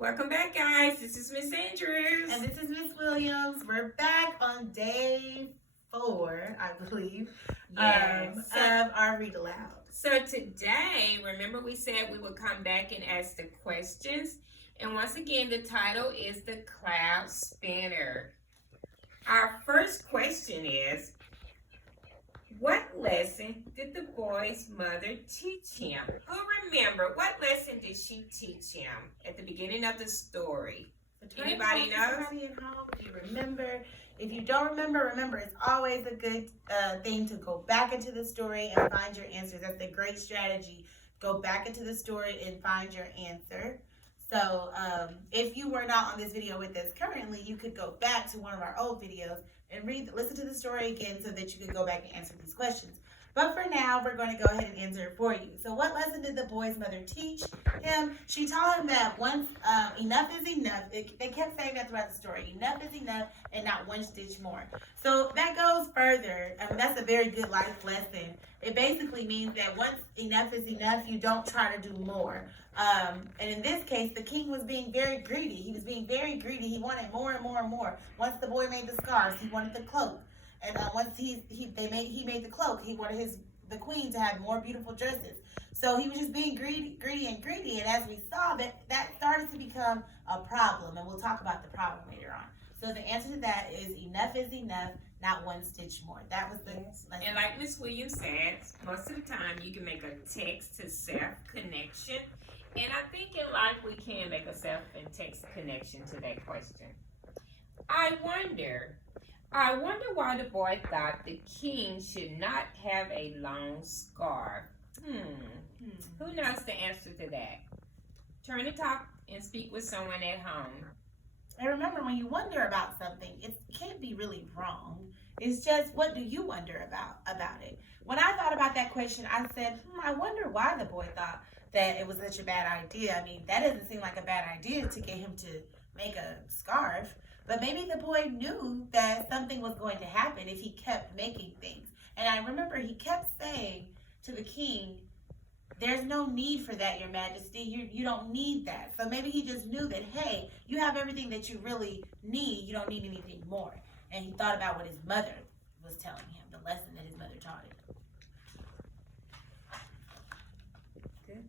Welcome back, guys. This is Miss Andrews. And this is Miss Williams. We're back on day 4, I believe, of our read aloud. So today, remember we said we would come back and ask the questions. And once again, the title is The Cloud Spinner. Our first question is, what lesson did the boy's mother teach him? Who remember, what lesson did she teach him at the beginning of the story? Anybody know? Everybody at home, if you remember. If you don't remember, it's always a good thing to go back into the story and find your answers. That's a great strategy. Go back into the story and find your answer. So if you were not on this video with us currently, you could go back to one of our old videos and listen to the story again so that you could go back and answer these questions. But for now, we're going to go ahead and answer it for you. So what lesson did the boy's mother teach him? She taught him that once enough is enough. They kept saying that throughout the story. Enough is enough and not one stitch more. So that goes further. That's a very good life lesson. It basically means that once enough is enough, you don't try to do more. And in this case, the king was being very greedy. He was being very greedy. He wanted more and more and more. Once the boy made the scarves, he wanted the cloak. And once he made the cloak, he wanted the queen to have more beautiful dresses. So he was just being greedy. And as we saw, that started to become a problem. And we'll talk about the problem later on. So the answer to that is enough is enough, not one stitch more. That was the lesson. And like Miss Williams said, most of the time you can make a text to self connection. And I think in life we can make a self and text connection to that question. I wonder why the boy thought the king should not have a long scarf. Who knows the answer to that? Turn to talk and speak with someone at home. And remember, when you wonder about something, it can't be really wrong. It's just, what do you wonder about it? When I thought about that question, I said, I wonder why the boy thought that it was such a bad idea. I mean, that doesn't seem like a bad idea to get him to make a scarf. But maybe the boy knew that something was going to happen if he kept making things. And I remember he kept saying to the king, there's no need for that, your majesty. You don't need that. So maybe he just knew that, hey, you have everything that you really need. You don't need anything more. And he thought about what his mother was telling him, the lesson that his mother taught him. Good.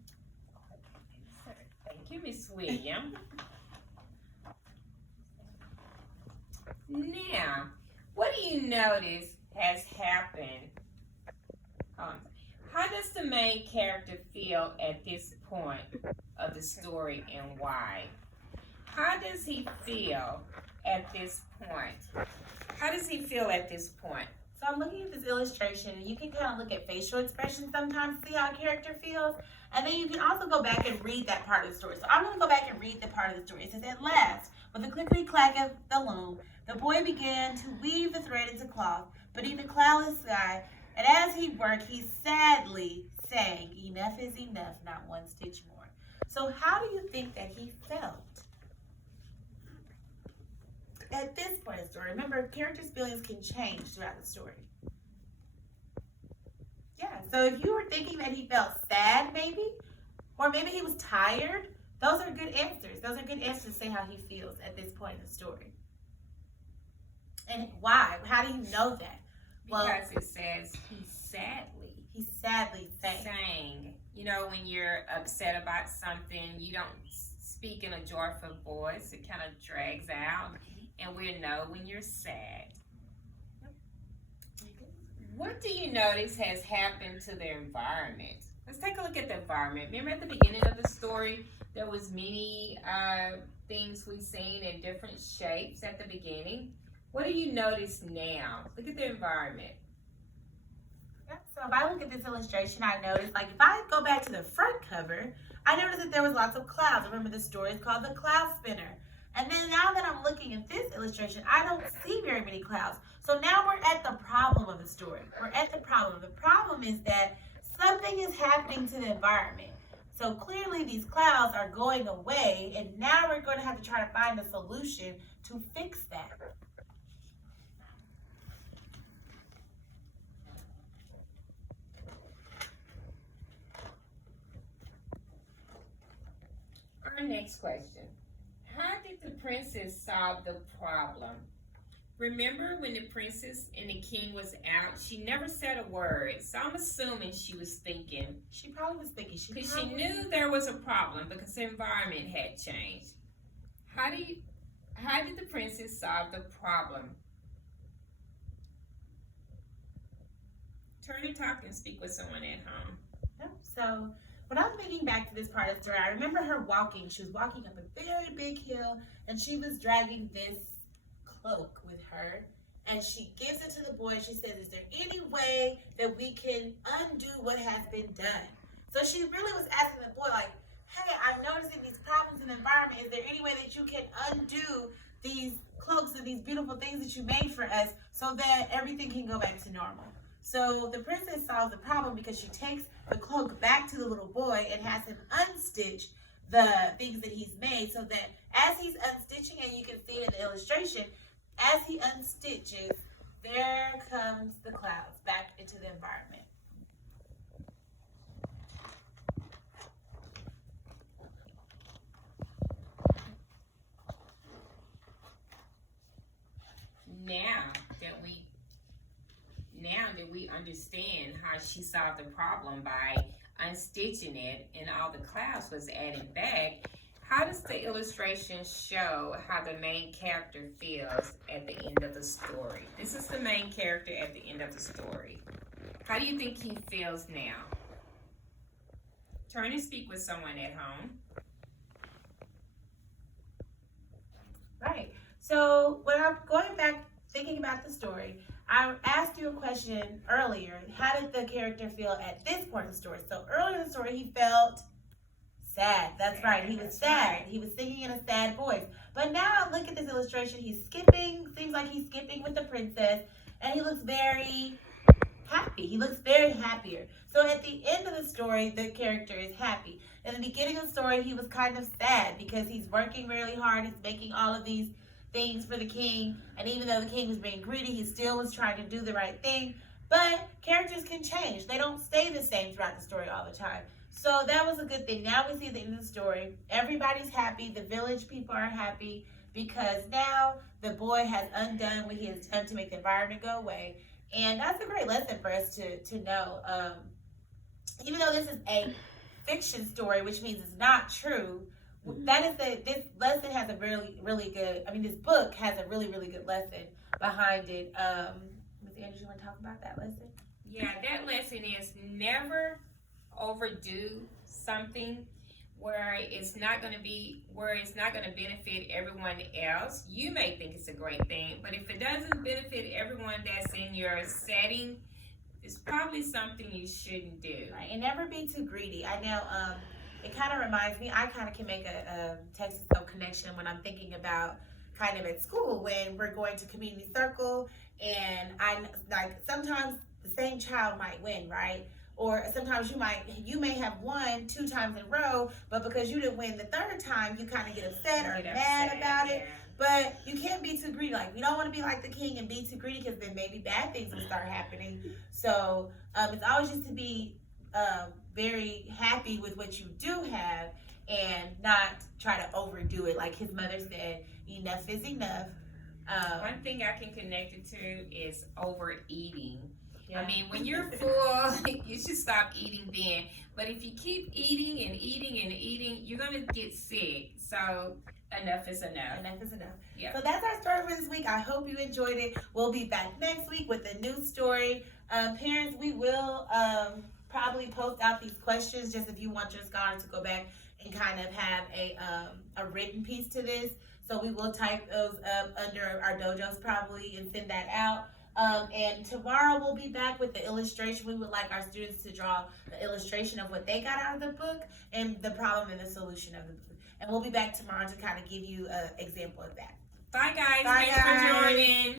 Thank you, Miss Williams. Now, what do you notice has happened? How does the main character feel at this point of the story and why? How does he feel at this point? How does he feel at this point? So I'm looking at this illustration, and you can kind of look at facial expressions sometimes, see how a character feels. And then you can also go back and read that part of the story. So I'm going to go back and read the part of the story. It says, at last, with a clickety-clack of the loom, the boy began to weave the thread into cloth beneath a cloudless sky. And as he worked, he sadly sang, enough is enough, not one stitch more. So how do you think that he felt at this point in the story? Remember, characters' feelings can change throughout the story. Yeah, so if you were thinking that he felt sad maybe, or maybe he was tired, those are good answers. Those are good answers to say how he feels at this point in the story. And why? How do you know that? Because it says he sadly sang. You know, when you're upset about something, you don't speak in a joyful voice. It kind of drags out. And we know when you're sad. What do you notice has happened to the environment? Let's take a look at the environment. Remember at the beginning of the story, there was many things we've seen in different shapes at the beginning. What do you notice now? Look at the environment. So if I look at this illustration, I notice, like if I go back to the front cover, I noticed that there was lots of clouds. Remember, the story is called The Cloud Spinner. And then now that I'm looking at this illustration, I don't see very many clouds. So now we're at the problem of the story. We're at the problem. The problem is that something is happening to the environment. So clearly these clouds are going away, and now we're going to have to try to find a solution to fix that. Our next question. How did the princess solve the problem? Remember when the princess and the king was out, she never said a word. So I'm assuming she was thinking. She probably was thinking. Because she knew there was a problem because the environment had changed. How did the princess solve the problem? Turn and talk and speak with someone at home. Yep. So when I'm thinking back to this part of the story, I remember her walking. She was walking up a very big hill, and she was dragging this cloak with her. And she gives it to the boy, and she says, "Is there any way that we can undo what has been done?" So she really was asking the boy, like, "Hey, I'm noticing these problems in the environment. Is there any way that you can undo these cloaks and these beautiful things that you made for us so that everything can go back to normal?" So the princess solves the problem because she takes the cloak back to the little boy and has him unstitch the things that he's made, so that as he's unstitching, and you can see it in the illustration, as he unstitches, there comes the clouds back into the environment. Now that we understand how she solved the problem by unstitching it and all the clouds was added back, how does the illustration show how the main character feels at the end of the story? This is the main character at the end of the story. How do you think he feels now? Turn and speak with someone at home. Right. So when I'm going back thinking about the story, I asked you a question earlier. How did the character feel at this point of the story? So earlier in the story, he felt sad. That's right. He was sad. Right. He was singing in a sad voice. But now look at this illustration. He's skipping. Seems like he's skipping with the princess. And he looks very happy. He looks very happier. So at the end of the story, the character is happy. In the beginning of the story, he was kind of sad because he's working really hard. He's making all of these things for the king, and even though the king was being greedy, he still was trying to do the right thing. But characters can change. They don't stay the same throughout the story all the time. So that was a good thing. Now we see the end of the story. Everybody's happy. The village people are happy because now the boy has undone what he has done to make the environment go away. And that's a great lesson for us to know. Even though this is a fiction story, which means it's not true, this lesson has a really good, this book has a really good lesson behind it. Ms. Andrews, you want to talk about that lesson? Yeah, that lesson is never overdo something where it's not going to benefit everyone else. You may think it's a great thing, but if it doesn't benefit everyone that's in your setting, it's probably something you shouldn't do. Right, and never be too greedy. I know it kind of reminds me, I kind of can make a Texas connection when I'm thinking about kind of at school when we're going to community circle, and sometimes the same child might win, right? Or sometimes you may have won 2 times in a row, but because you didn't win the 3rd time, you kind of get upset or mad about it. But you can't be too greedy. Like, we don't want to be like the king and be too greedy because then maybe bad things will start happening. So it's always just to be very happy with what you do have and not try to overdo it. Like his mother said, enough is enough. One thing I can connect it to is overeating. Yeah. When you're full, you should stop eating then. But if you keep eating and eating and eating, you're going to get sick. So enough is enough. Enough is enough. Yep. So that's our story for this week. I hope you enjoyed it. We'll be back next week with a new story. Parents, we will probably post out these questions just if you want your scholar to go back and kind of have a written piece to this. So we will type those up under our dojos probably and send that out. And tomorrow we'll be back with the illustration. We would like our students to draw the illustration of what they got out of the book and the problem and the solution of the book. And we'll be back tomorrow to kind of give you an example of that. Bye, guys. Bye, Thanks for joining.